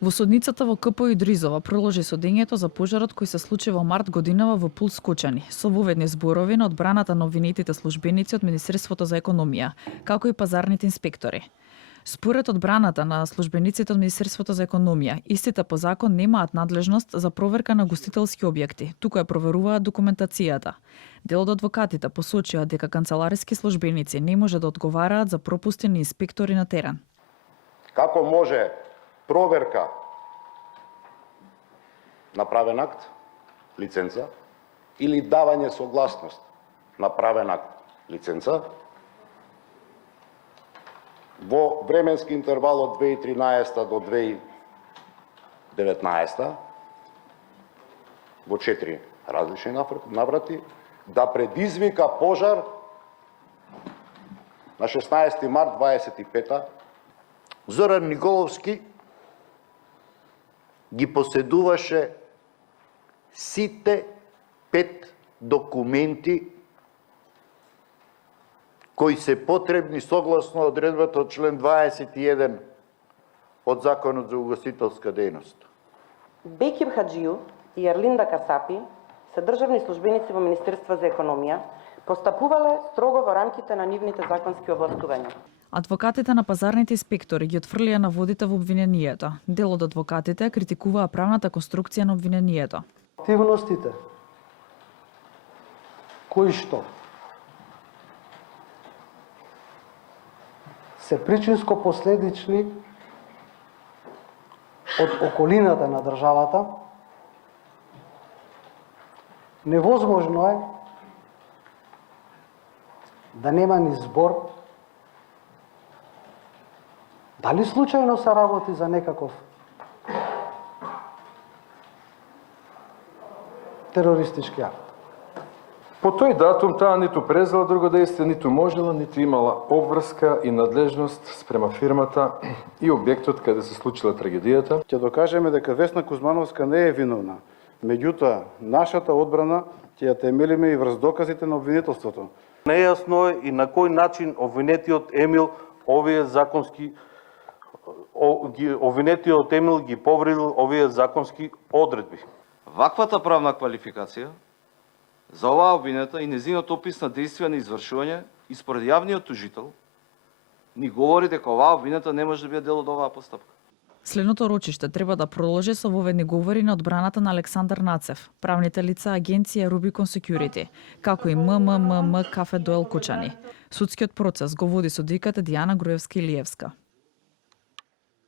Во судницата во КПУ Идризова продолжи судењето за пожарот кој се случи во март годинава во Пул Скочани, со воведни зборови на одбраната на обвинетите службеници од Министерството за економија, како и пазарните инспектори. Според одбраната на службениците од Министерството за економија, истите по закон немаат надлежност за проверка на гостителски објекти, туку ја проверуваат документацијата. Дел од адвокатите посочија дека канцелариски службеници не може да одговараат за пропусти на инспектори на терен. Како може проверка направен акт, лиценца, или давање согласност направен акт, лиценца, во временски интервал од 2013 до 2019 во 4 различни наврати да предизвика пожар на 16 март 25. Зоран Николовски ги поседуваше сите 5 документи кои се потребни согласно одредбата од член 21 од Законот за угостителска дејност. Бекир Хаджију и Ерлинда Касапи се државни службеници во Министерство за економија, постапувале строго во рамките на нивните законски овластувања. Адвокатите на пазарните инспектори ги отфрлија наводите во обвинението. Дел од адвокатите критикуваа правната конструкција на обвинението. Активностите кои што се причинско-последични од околината на државата, невозможно е да нема ни збор дали случајно се работи за некаков терористички акт. По тој датум таа ниту презела друго дејство, ниту можела, ниту имала обврска и надлежност спрема фирмата и објектот каде се случила трагедијата. Ќе докажеме дека Весна Кузмановска не е виновна. Меѓутоа, нашата одбрана ќе ја темелиме и врз доказите на обвинителството. Нејасно е и на кој начин обвинетиот Емил ги повредил овие законски одредби. Ваквата правна квалификација за оваа обвинета и незиното опис на действија на извршување и според јавниот тужител ни говори дека оваа обвинета не може да биде дел од оваа постапка. Следното рочиште треба да продолжи со воведни говори на одбраната на Александар Нацев, правните лица агенција Rubicon Security, како и МММ Кафе Доел Кучани. Судскиот процес го води судиката Дијана Груевска-Илиевска.